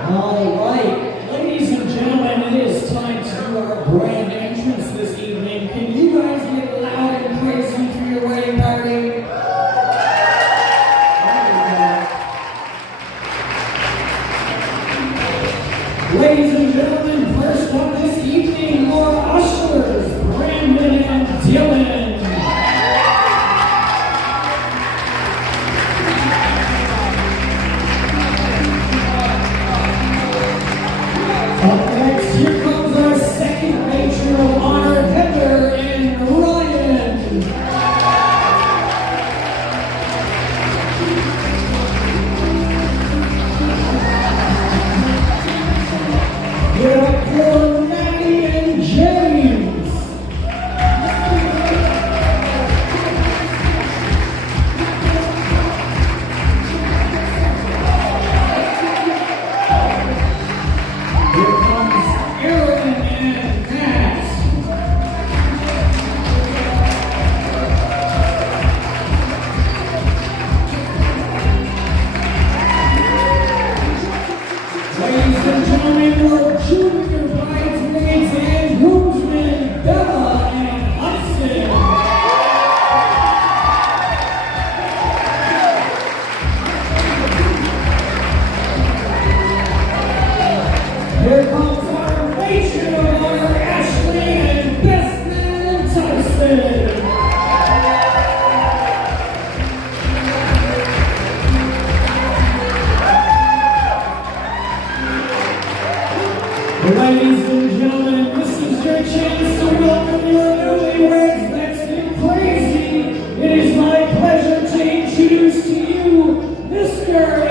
All right, ladies and gentlemen, it is time to do our grand entrance this evening. Can you guys get loud and crazy for your wedding party? Ladies and gentlemen, first up this evening, our ushers, Brandon and Dylan. Up next, here comes our second matron of honor, Heather and Ryan. Give it up for Maddie and James. Here comes Aaron and Matt. Ladies and gentlemen, our junior bridesmaids and groomsmen, Bella and Hudson. Here comes our matron of honor, Ashley and best man, Tyson. Ladies and gentlemen, this is your chance to welcome your newlyweds next and crazy. It is my pleasure to introduce to you Mr.